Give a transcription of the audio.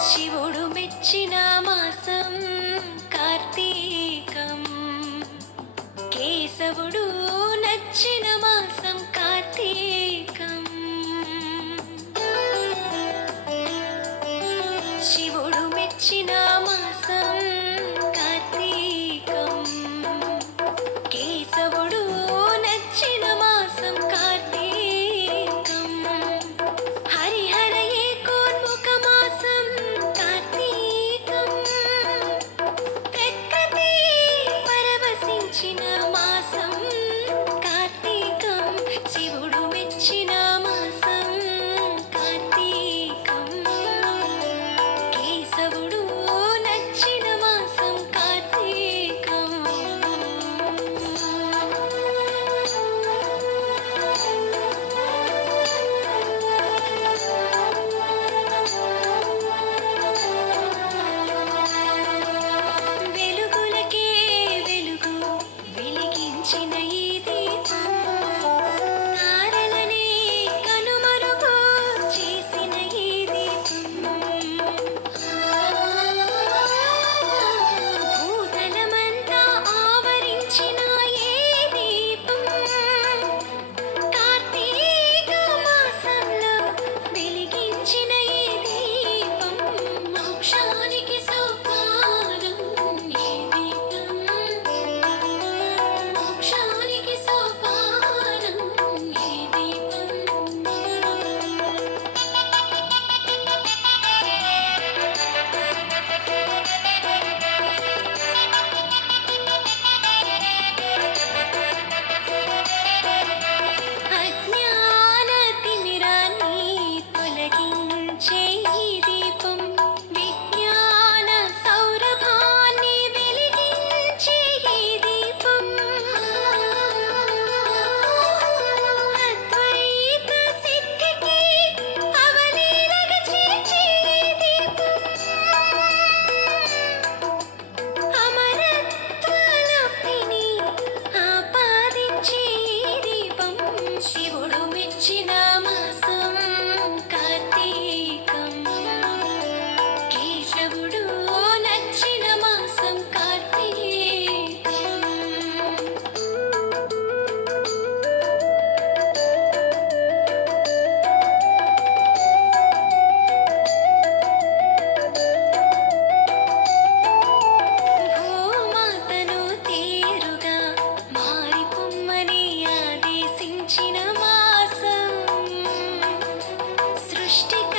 she Argentina. Srishti